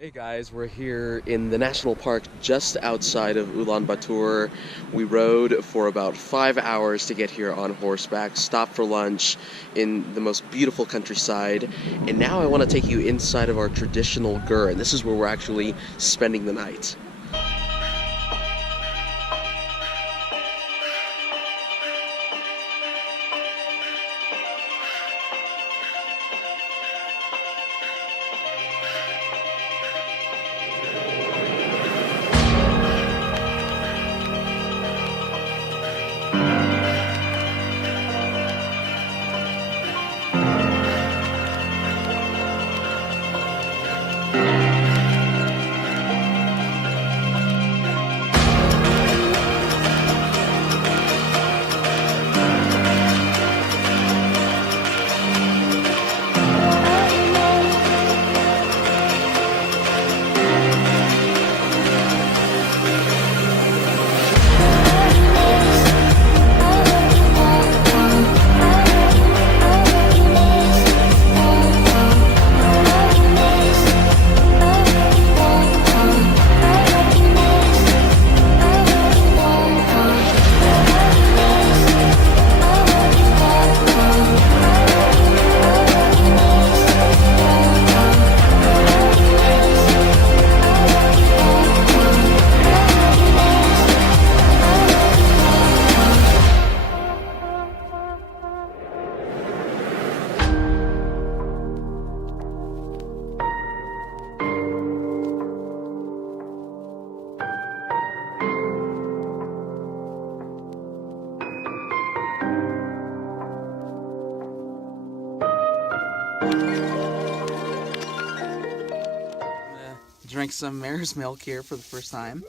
Hey guys, we're here in the national park just outside of Ulaanbaatar. We rode for about 5 hours to get here on horseback, stopped for lunch in the most beautiful countryside, and now I want to take you inside of our traditional gur, and this is where we're actually spending the night. Drink some mare's milk here for the first time.